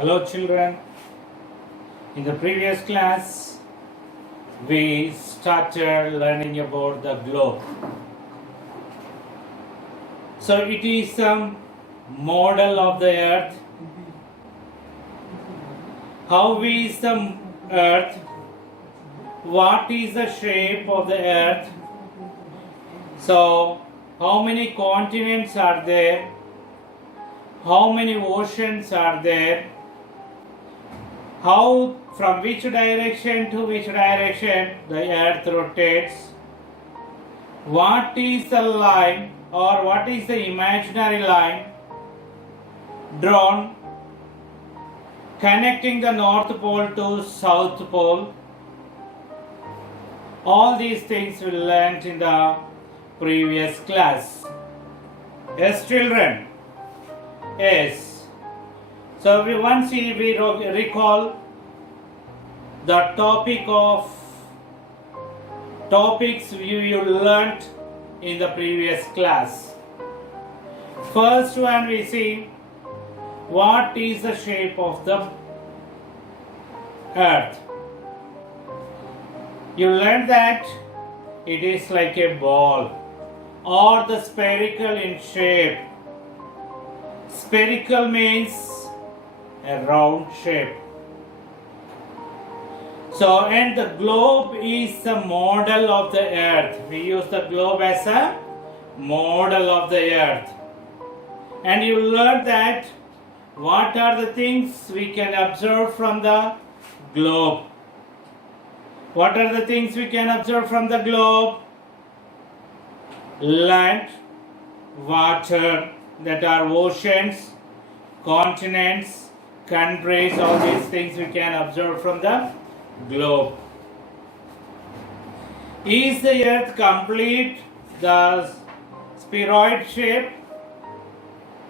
Hello children, in the previous class we started learning about the globe. So it is some model of the earth. How is the earth? What is the shape of the earth? So how many continents are there? How many oceans are there? How, from which direction to which direction the earth rotates? What is the line or what is the imaginary line drawn connecting the North Pole to South Pole? All these things we learnt in the previous class. Yes, children? Yes. So once we recall the topics you learnt in the previous class. First one we see what is the shape of the earth. You learned that it is like a ball or the spherical in shape. Spherical means a round shape. So, and the globe is the model of the earth. We use the globe as a model of the earth. And you learn that what are the things we can observe from the globe. What are the things we can observe from the globe? Land, water, that are oceans, continents, countries, all these things we can observe from the globe. Is the earth complete the spheroid shape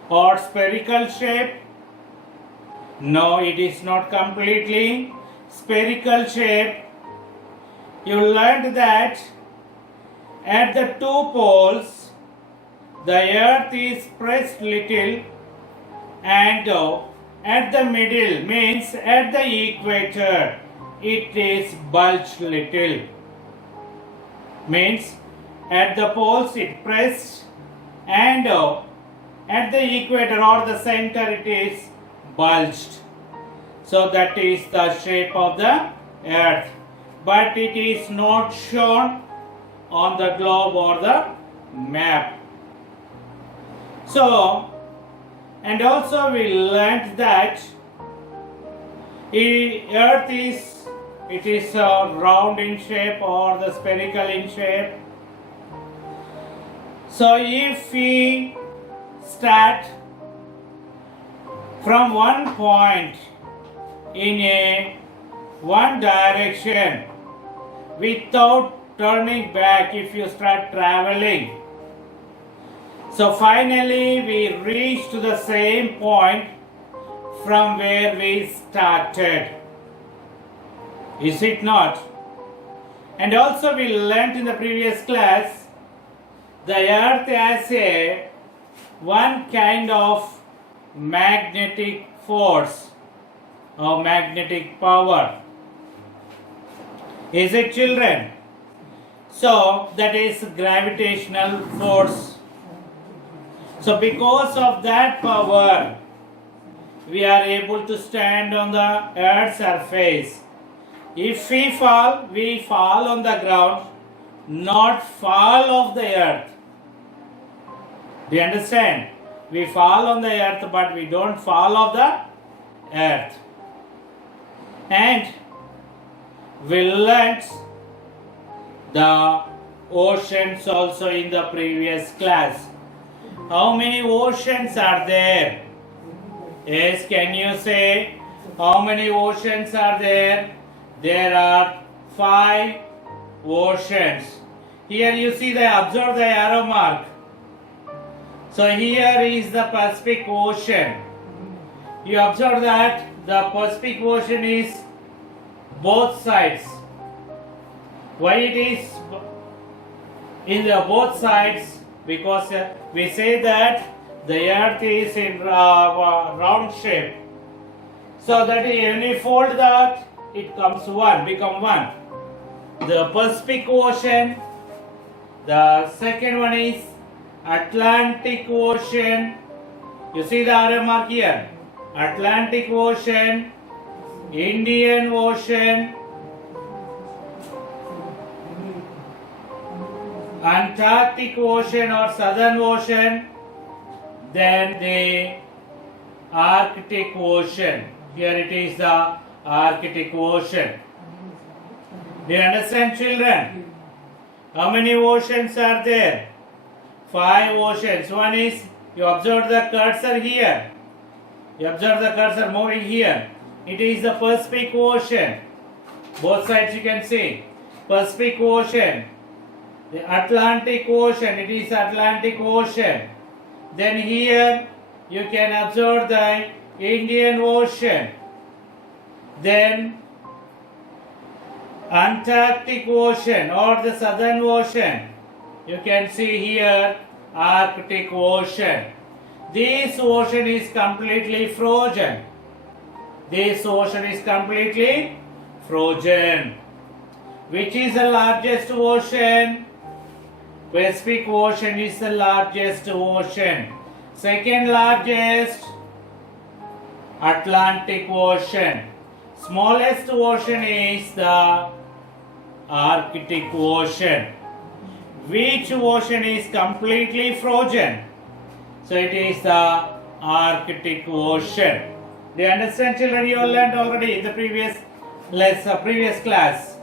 or spherical shape? No, it is not completely spherical shape. You learned that at the two poles the earth is pressed little and at the middle means at the equator it is bulged little. Means at the poles it pressed and at the equator or the center it is bulged. So that is the shape of the earth. But it is not shown on the globe or the map. So, and also we learnt that earth is round in shape or the spherical in shape. So if we start from one point in one direction without turning back, if you start traveling, so finally we reach to the same point from where we started. Is it not? And also we learnt in the previous class the earth has a one kind of magnetic force or magnetic power. Is it, children? So that is gravitational force. So because of that power, we are able to stand on the earth's surface. If we fall on the ground, not fall off the earth. Do you understand? We fall on the earth, but we don't fall off the earth. And we learnt the oceans also in the previous class. How many oceans are there? Yes, can you say how many oceans are there? There are 5 oceans. Here you see observe the arrow mark. So here is the Pacific Ocean. You observe that the Pacific Ocean is both sides. Why it is in the both sides? Because we say that the earth is in round shape. So that when you fold that, it comes one, become one. The Pacific Ocean. The second one is Atlantic Ocean. You see the arrow mark here. Atlantic Ocean, Indian Ocean, Antarctic Ocean or Southern Ocean, then the Arctic Ocean. Here it is the Arctic Ocean. Do you understand, children? How many oceans are there? 5 oceans. One is, you observe the cursor here. You observe the cursor moving here. It is the Pacific Ocean. Both sides you can see. Pacific Ocean. The Atlantic Ocean. It is Atlantic Ocean. Then here you can observe the Indian Ocean. Then Antarctic Ocean or the Southern Ocean. You can see here Arctic Ocean. This ocean is completely frozen. This ocean is completely frozen. Which is the largest ocean? Pacific Ocean is the largest ocean. Second largest, Atlantic Ocean. Smallest ocean is the Arctic Ocean. Which ocean is completely frozen? So it is the Arctic Ocean. Do you understand, children? You learned already in the previous class.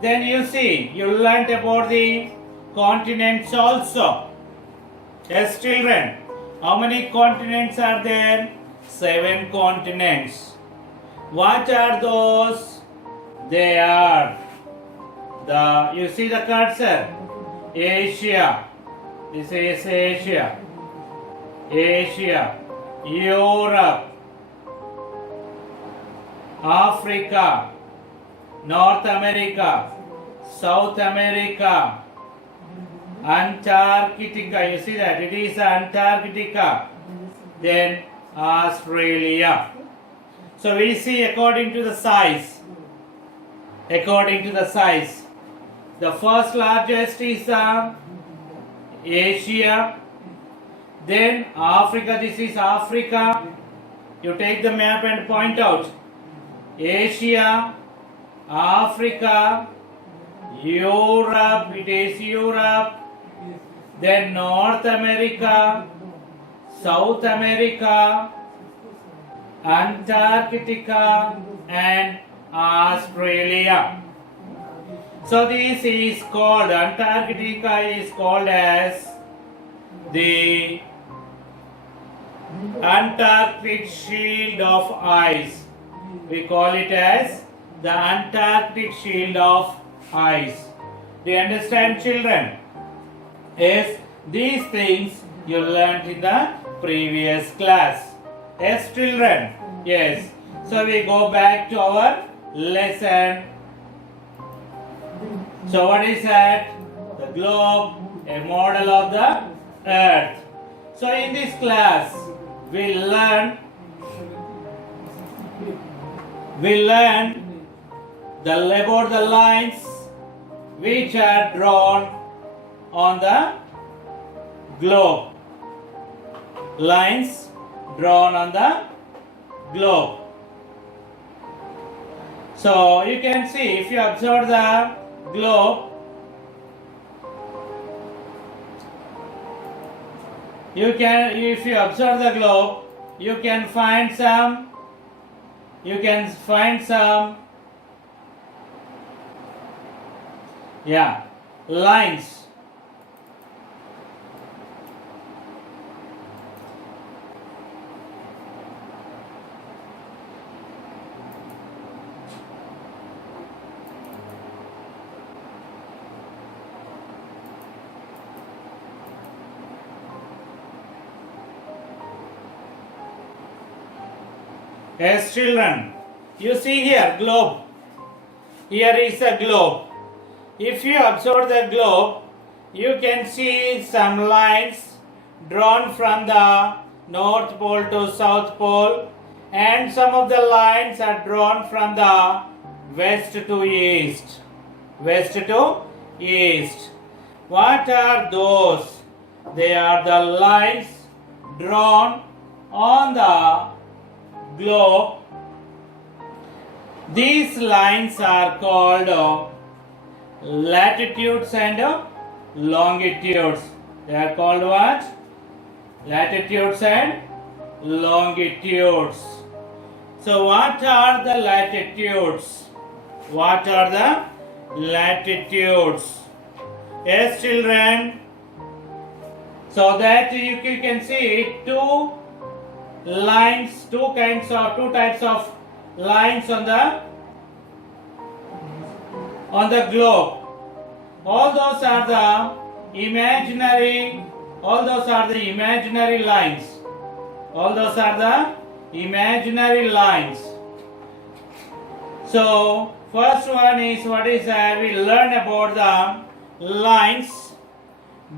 Then you see, you learned about the continents also. Yes, children. How many continents are there? 7 continents. What are those? They are you see the cursor? Asia. This is Asia. Asia. Europe. Africa. North America. South America. Antarctica. You see that? It is Antarctica. Then Australia. So we see according to the size. According to the size. The first largest is Asia. Then Africa. This is Africa. You take the map and point out. Asia, Africa, Europe. It is Europe. Then North America, South America, Antarctica, and Australia. So this is called, Antarctica is called as the Antarctic Shield of Ice. We call it as the Antarctic Shield of Ice. Do you understand, children? Yes, these things you learnt in the previous class. Yes, children? Yes. So we go back to our lesson. So what is that? The globe, a model of the earth. So in this class, we learn about the lines which are drawn on the globe. Lines drawn on the globe. So you can see, if you observe the globe, if you observe the globe, you can find some lines. Yes, children, you see here globe. Here is a globe. If you observe the globe, you can see some lines drawn from the North Pole to South Pole, and some of the lines are drawn from the west to east. West to east. What are those? They are the lines drawn on the globe. These lines are called latitudes and longitudes. They are called what? Latitudes and longitudes. So what are the latitudes? What are the latitudes? Yes, children. So that you can see two lines, two types of lines on the globe. All those are the imaginary. All those are the imaginary lines. All those are the imaginary lines. So first one is what is we learn about the lines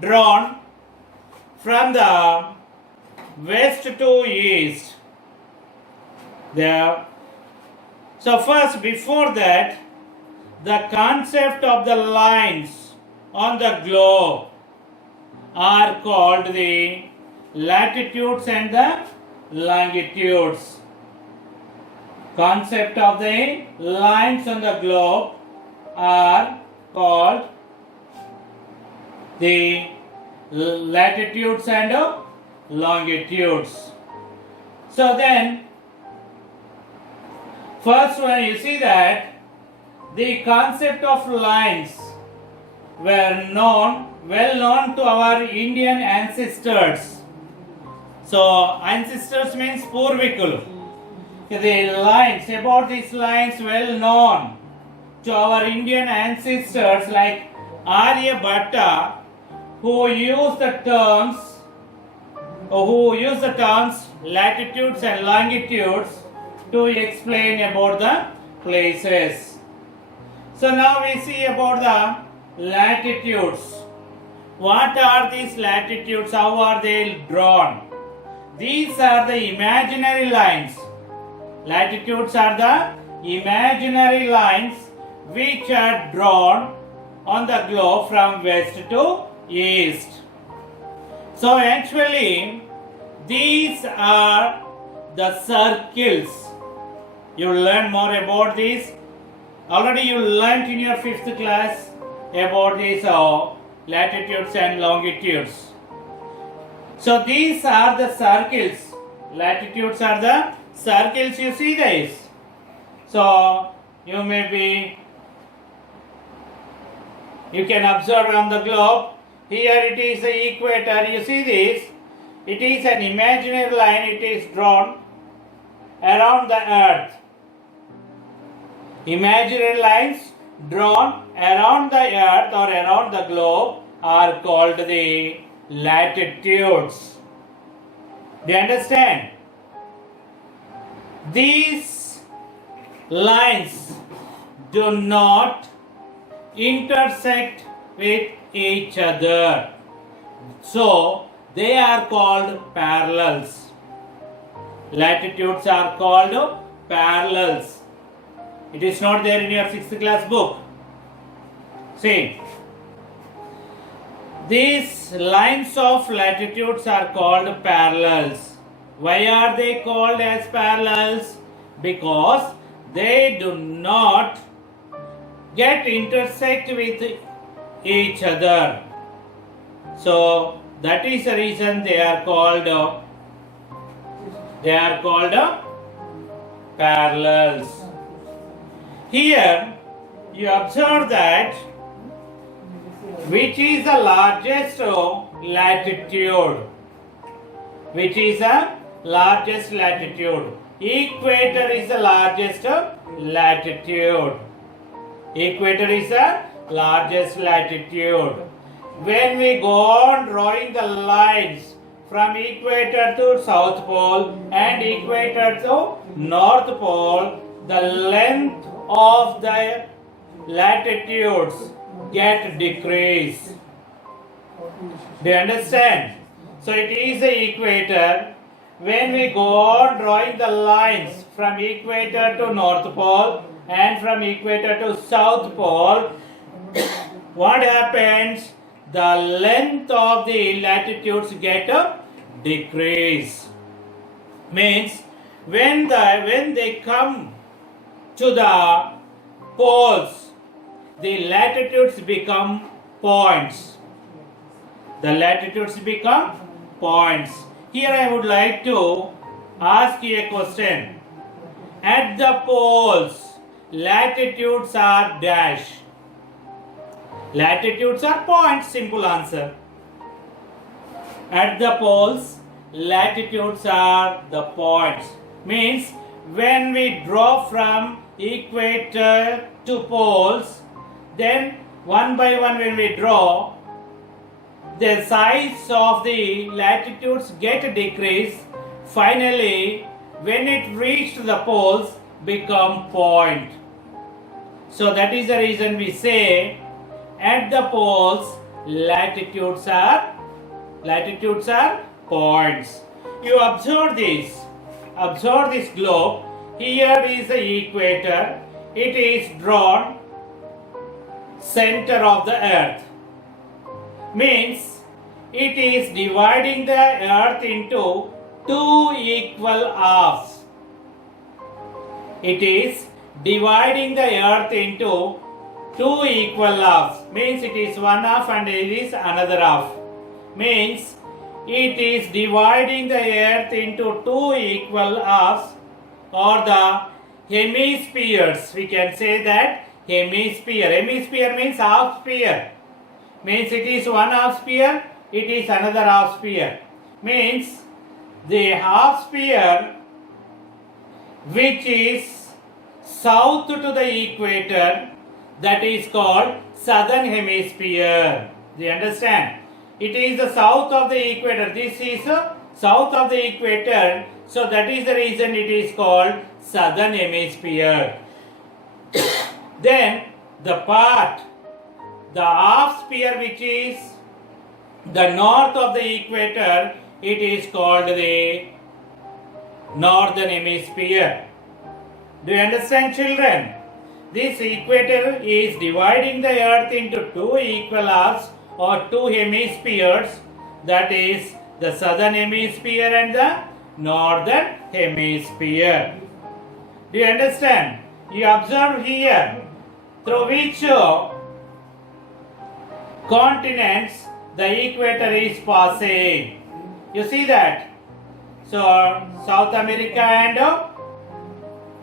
drawn from the west to east. There. So first, before that, the concept of the lines on the globe are called the latitudes and the longitudes. Concept of the lines on the globe are called the latitudes and longitudes. So then, first one, you see that the concept of lines were well known to our Indian ancestors. So ancestors means Purvikulu. The lines, about these lines well known to our Indian ancestors like Aryabhatta, who used the terms latitudes and longitudes to explain about the places. So now we see about the latitudes. What are these latitudes? How are they drawn? These are the imaginary lines. Latitudes are the imaginary lines which are drawn on the globe from west to east. So actually these are the circles. You will learn more about these. Already you learnt in your 5th class about these latitudes and longitudes. So these are the circles. Latitudes are the circles, you see this. So you can observe on the globe. Here it is the equator, you see this. It is an imaginary line, it is drawn around the earth. Imaginary lines drawn around the earth or around the globe are called the latitudes. Do you understand? These lines do not intersect with each other. So they are called parallels. Latitudes are called parallels. It is not there in your 6th class book. See, these lines of latitudes are called parallels. Why are they called as parallels? Because they do not get intersect with each other. So that is the reason they are called parallels. Here you observe that which is the largest latitude? Which is the largest latitude? Equator is the largest latitude. Equator is the largest latitude. When we go on drawing the lines from equator to South Pole and equator to North Pole, the length of the latitudes get decreased. Do you understand? So it is the equator. when we go on drawing the lines from equator to North Pole and from equator to South Pole, what happens? The length of the latitudes get decrease. Means when they come to the poles, the latitudes become points. The latitudes become points. Here I would like to ask you a question. At the poles, latitudes are dash. Latitudes are points, simple answer. At the poles, latitudes are the points. Means when we draw from equator to poles, then one by one when we draw, the size of the latitudes get decreased. Finally, when it reached the poles, become point. So that is the reason we say at the poles latitudes are points. You observe this. Observe this globe. Here is the equator. It is drawn center of the earth. Means it is dividing the earth into two equal halves. It is dividing the earth into two equal halves. Means it is one half and it is another half. Means it is dividing the earth into two equal halves or the hemispheres. We can say that hemisphere. Hemisphere means half sphere. Means it is one half sphere, it is another half sphere. Means the half sphere which is south to the equator, that is called southern hemisphere. Do you understand? It is the south of the equator. This is south of the equator. So that is the reason it is called southern hemisphere. Then the half sphere which is the north of the equator, it is called the northern hemisphere. Do you understand, children? This equator is dividing the earth into two equal halves or two hemispheres, that is the southern hemisphere and the northern hemisphere. Do you understand? You observe here through which continents the equator is passing. You see that? So South America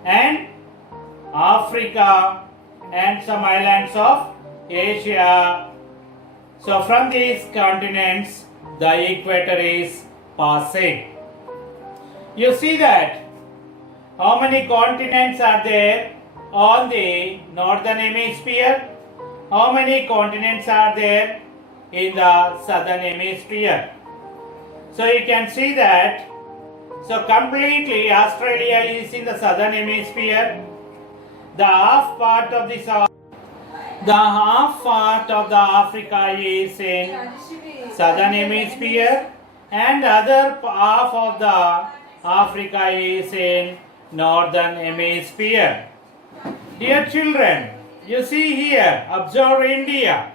and Africa and some islands of Asia. So from these continents the equator is passing. You see that? How many continents are there on the northern hemisphere? How many continents are there in the southern hemisphere? So you can see that. So completely Australia is in the southern hemisphere. The half part of the Africa is in southern hemisphere, and other half of the Africa is in northern hemisphere. Dear children, you see here, observe India.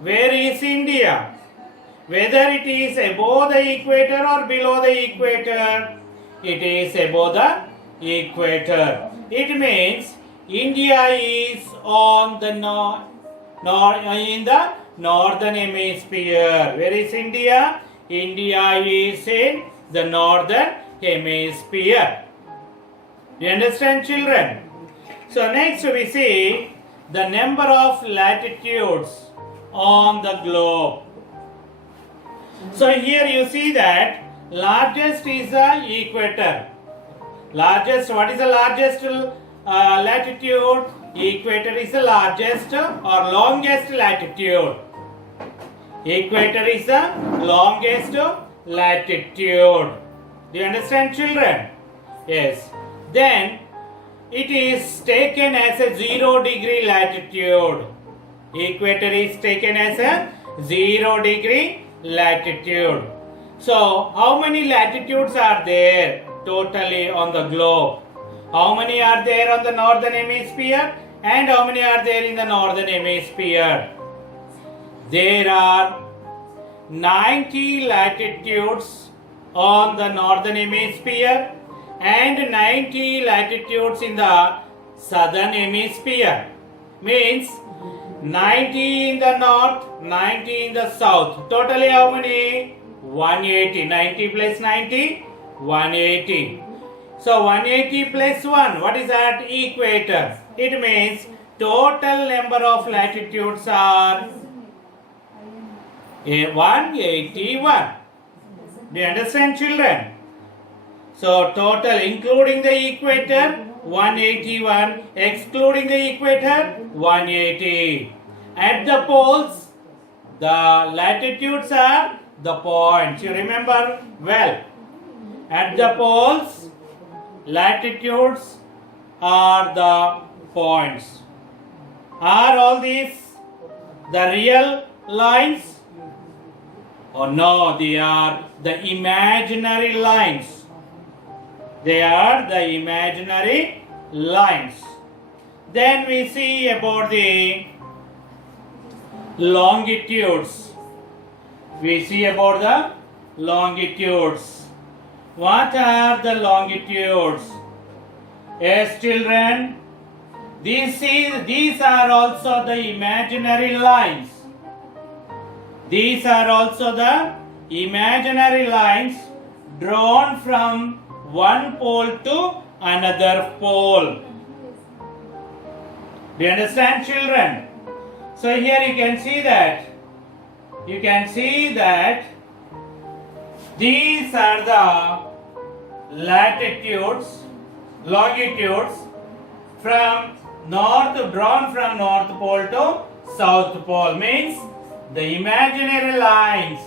Where is India? Whether it is above the equator or below the equator, it is above the equator. It means India is on the in the northern hemisphere. Where is India? India is in the northern hemisphere. Do you understand, children? So next we see the number of latitudes on the globe. So here you see that largest is the equator. Largest, what is the largest latitude? Equator is the largest or longest latitude. Equator is the longest latitude. Do you understand, children? Yes. Then it is taken as a 0-degree latitude. Equator is taken as a 0-degree latitude. So, how many latitudes are there totally on the globe? How many are there on the northern hemisphere and how many are there in the northern hemisphere? There are 90 latitudes on the northern hemisphere and 90 latitudes in the southern hemisphere. Means 90 in the north, 90 in the south. Totally how many? 180. 90 plus 90, 180. So 180 plus 1, what is that? Equator. It means total number of latitudes are 181. Do you understand, children? So total including the equator 181, excluding the equator 180. At the poles the latitudes are the points. You remember well. At the poles latitudes are the points. Are all these the real lines? Oh no, they are the imaginary lines. They are the imaginary lines. Then we see about the longitudes. We see about the longitudes. What are the longitudes? Yes, children, these are also the imaginary lines. These are also the imaginary lines drawn from one pole to another pole. Do you understand, children? So here you can see that. You can see that these are the latitudes, longitudes from north, drawn from north pole to south pole. Means the imaginary lines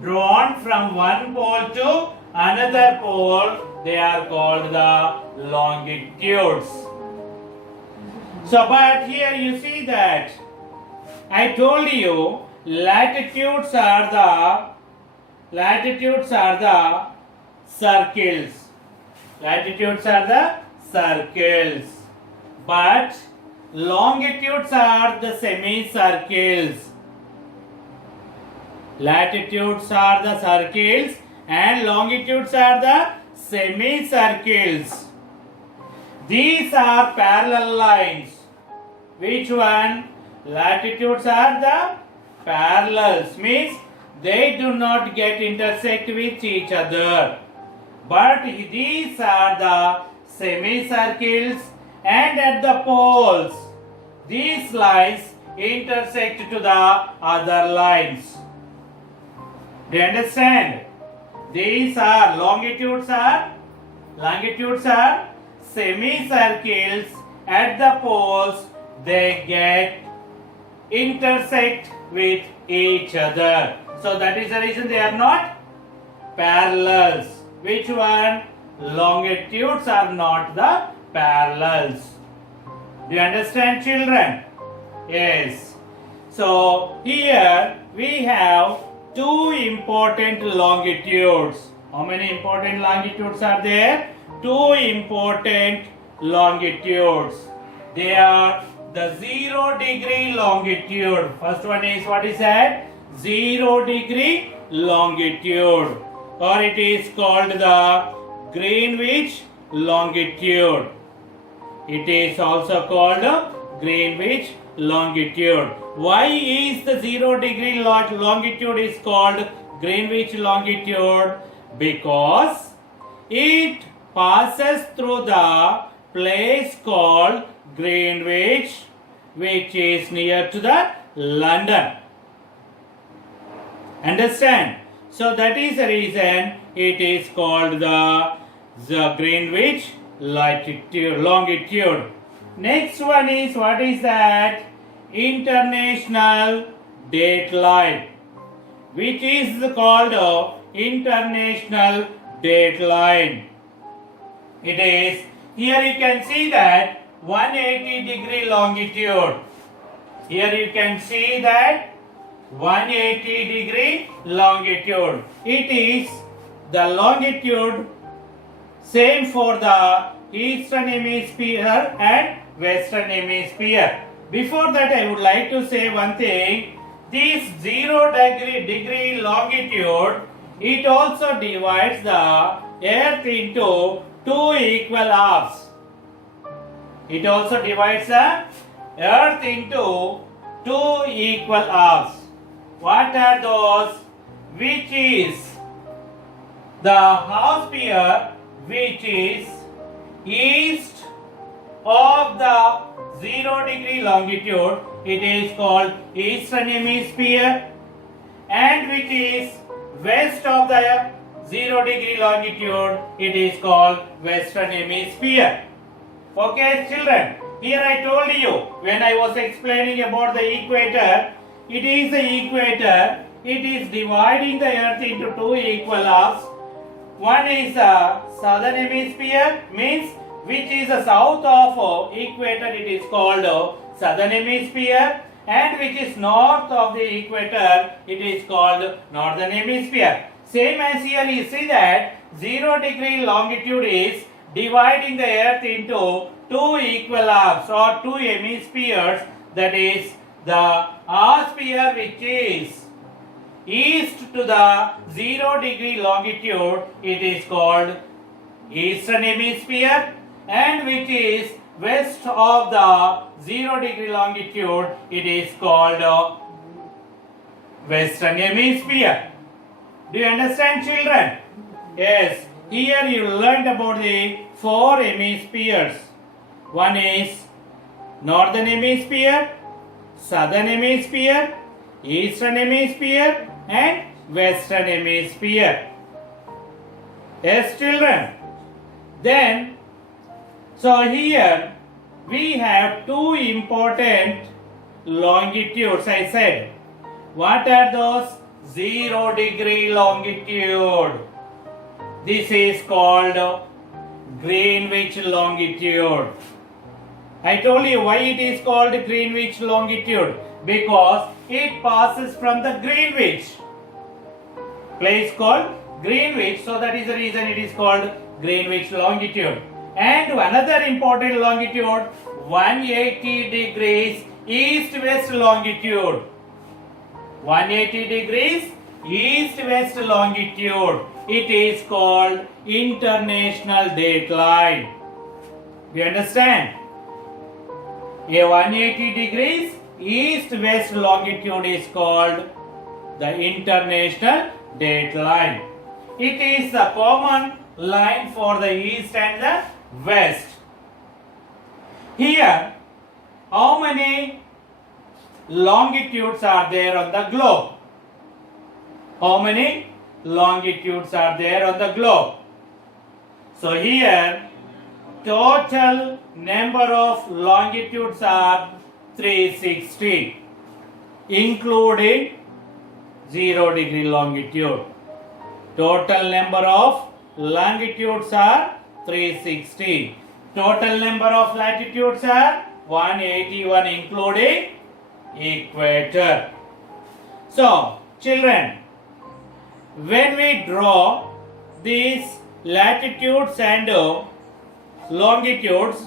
drawn from one pole to another pole, they are called the longitudes. So but here you see that I told you latitudes are the circles. Latitudes are the circles, but longitudes are the semicircles. Latitudes are the circles and longitudes are the semicircles. These are parallel lines. Which one? Latitudes are the parallels, means they do not get intersect with each other. But these are the semicircles, and at the poles these lines intersect to the other lines. Do you understand? These are longitudes are semicircles. At the poles they get intersect with each other. So that is the reason they are not parallels. Which one? Longitudes are not the parallels. Do you understand, children? Yes. So here we have two important longitudes. How many important longitudes are there? Two important longitudes. They are the 0 degree longitude. First one is, what is that? 0 degree longitude, or it is called the Greenwich longitude. It is also called Greenwich longitude. Why is the 0 degree longitude is called Greenwich longitude? Because it passes through the place called Greenwich, which is near to the London. Understand? So that is the reason it is called the Greenwich longitude. Next one is, what is that? International dateline, which is called international dateline. It is, here you can see that 180 degree longitude. Here you can see that 180 degree longitude. It is the longitude same for the eastern hemisphere and western hemisphere. Before that, I would like to say one thing. This 0 degree longitude, it also divides the earth into two equal halves. It also divides the earth into two equal halves. What are those? Which is the half sphere which is east of the 0 degree longitude, it is called eastern hemisphere, and which is west of the 0 degree longitude, it is called western hemisphere. Okay, children, here I told you when I was explaining about the equator, it is the equator, it is dividing the earth into two equal halves. One is the southern hemisphere, means which is the south of equator, it is called southern hemisphere, and which is north of the equator, it is called northern hemisphere. Same as here you see that 0 degree longitude is dividing the earth into two equal halves or two hemispheres, that is the half sphere which is east to the 0 degree longitude, it is called eastern hemisphere, and which is west of the 0 degree longitude, it is called western hemisphere. Do you understand, children? Yes. Here you learned about the four hemispheres. One is northern hemisphere, southern hemisphere, eastern hemisphere, and western hemisphere. Yes, children. Then, so here we have two important longitudes. I said, what are those? 0 degree longitude. This is called Greenwich longitude. I told you why it is called Greenwich longitude, because it passes from the Greenwich place called Greenwich, so that is the reason it is called Greenwich longitude. And another important longitude, 180 degrees east-west longitude. 180 degrees east-west longitude. It is called international dateline. Do you understand? A 180 degrees east-west longitude is called the international dateline. It is the common line for the east and the west. Here, how many longitudes are there on the globe? How many longitudes are there on the globe? So here, total number of longitudes are 360, including 0 degree longitude. Total number of longitudes are 360. Total number of latitudes are 181, including equator. So, children, when we draw these latitudes and longitudes,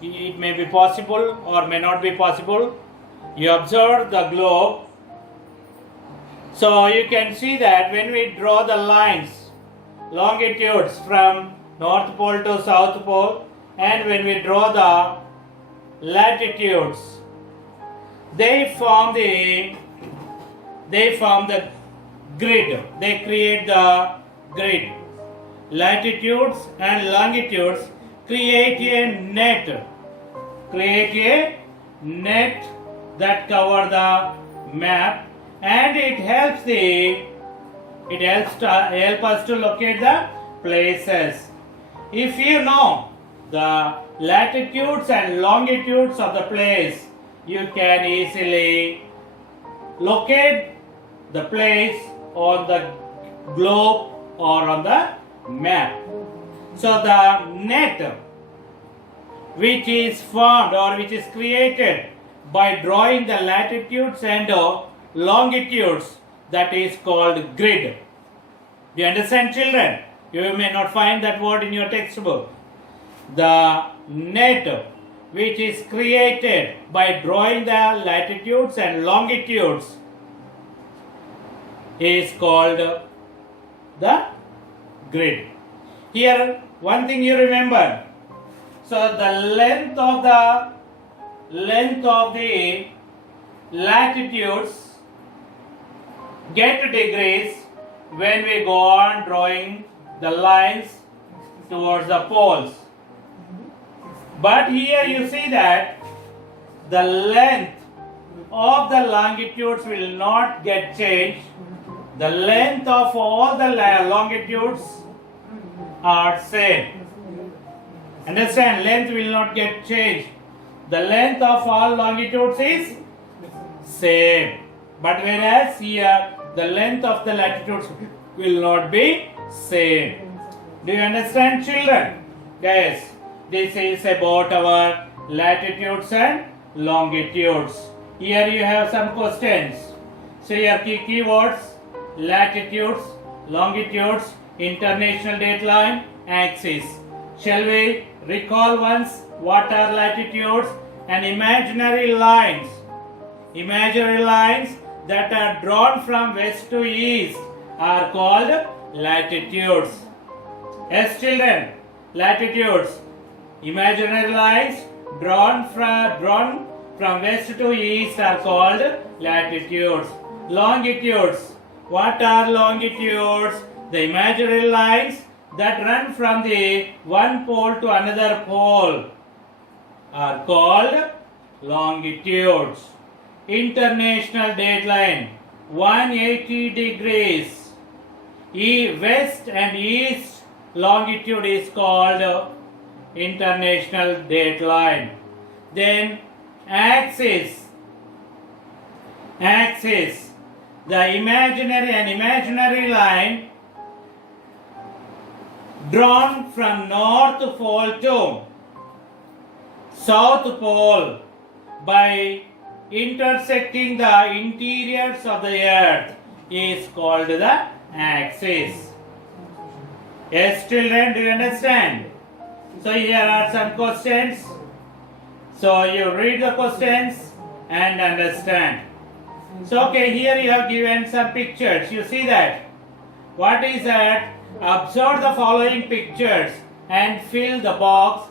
it may be possible or may not be possible. You observe the globe. So you can see that when we draw the lines, longitudes from North Pole to South Pole, and when we draw the latitudes, they form the grid. They create the grid. Latitudes and longitudes create a net. That cover the map, and it helps us to locate the places. If you know the latitudes and longitudes of the place, you can easily locate the place on the globe or on the map. So the net which is formed or which is created by drawing the latitudes and longitudes, that is called grid. Do you understand, children? You may not find that word in your textbook. The net which is created by drawing the latitudes and longitudes is called the grid. Here, one thing you remember. So the length of the latitudes get degrees when we go on drawing the lines towards the poles. But here you see that the length of the longitudes will not get changed. The length of all the longitudes are same. Understand? Length will not get changed. The length of all longitudes is same. But whereas here the length of the latitudes will not be same. Do you understand, children? Yes. This is about our latitudes and longitudes. Here you have some questions. So here keywords: latitudes, longitudes, international dateline, axis. Shall we recall once what are latitudes and imaginary lines? Imaginary lines that are drawn from west to east are called latitudes. Yes, children, latitudes. Imaginary lines drawn from west to east are called latitudes. Longitudes. What are longitudes? The imaginary lines that run from the one pole to another pole are called longitudes. International dateline 180 degrees. West and east longitude is called international dateline. Then axis. The imaginary line drawn from north pole to south pole by intersecting the interiors of the earth is called the axis. Yes, children, do you understand? So here are some questions. So you read the questions and understand. So okay, here you have given some pictures. You see that? What is that? Observe the following pictures and fill the box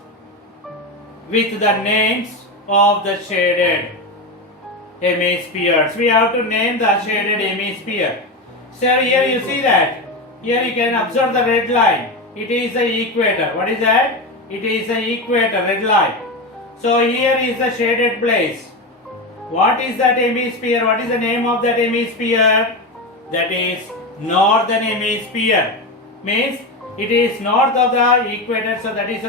with the names of the shaded hemispheres. We have to name the shaded hemisphere. So here you see that. Here you can observe the red line. It is the equator. What is that? It is the equator, red line. So here is the shaded place. What is that hemisphere? What is the name of that hemisphere? That is northern hemisphere. Means it is north of the equator, so that is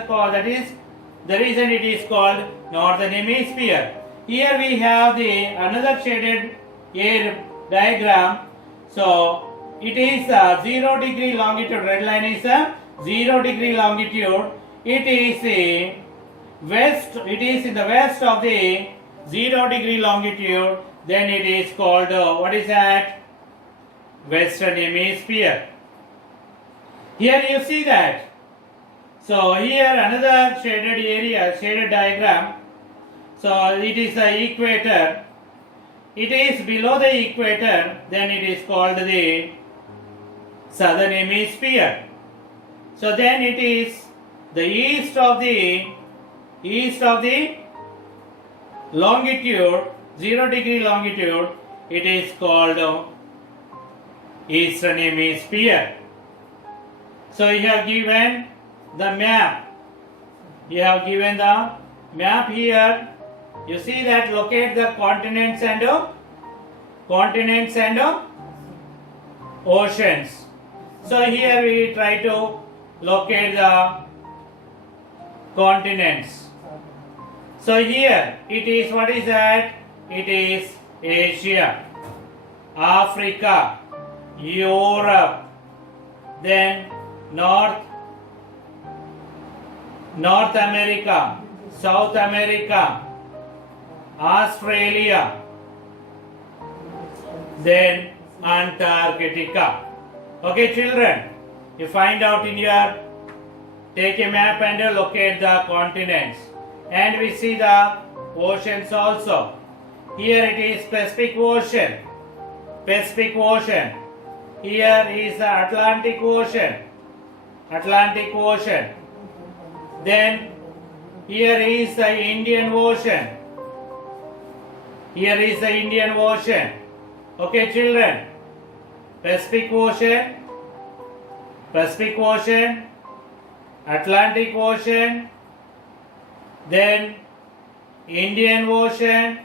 the reason it is called northern hemisphere. Here we have the another shaded air diagram. So it is 0 degree longitude. Red line is a 0 degree longitude. It is in the west of the 0 degree longitude. Then it is called what is that? Western hemisphere. Here you see that. So here another shaded area, shaded diagram. So it is the equator. It is below the equator. Then it is called the southern hemisphere. So then it is the east of the longitude, 0 degree longitude. It is called eastern hemisphere. So you have given the map. You have given the map here. You see that locate the continents and oceans. So here we try to locate the continents. So here it is, what is that? It is Asia, Africa, Europe, then North America, South America, Australia, then Antarctica. Okay, children, you find out in your, take a map and locate the continents, and we see the oceans also. Here it is Pacific Ocean, Pacific Ocean. Here is the Atlantic Ocean, Atlantic Ocean. Then here is the Indian Ocean. Here is the Indian Ocean. Okay, children. Pacific Ocean, Pacific Ocean, Atlantic Ocean, then Indian Ocean.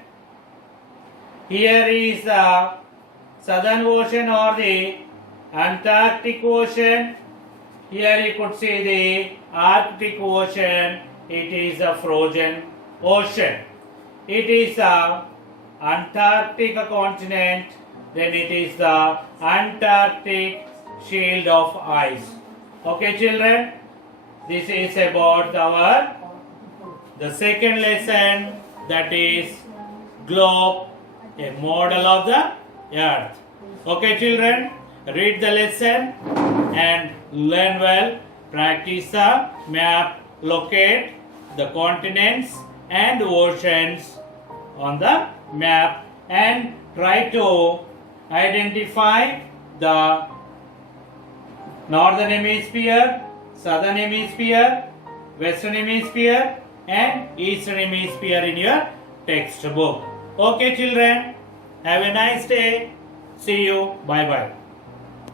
Here is the Southern Ocean or the Antarctic Ocean. Here you could see the Arctic Ocean. It is a frozen ocean. It is the Antarctic continent. Then it is the Antarctic shield of ice. Okay, children, this is about our the second lesson, that is globe, a model of the earth. Okay, children, read the lesson and learn well. Practice the map, locate the continents and oceans on the map, and try to identify the northern hemisphere, southern hemisphere, western hemisphere and eastern hemisphere in your textbook. Okay, children, have a nice day. See you. Bye bye.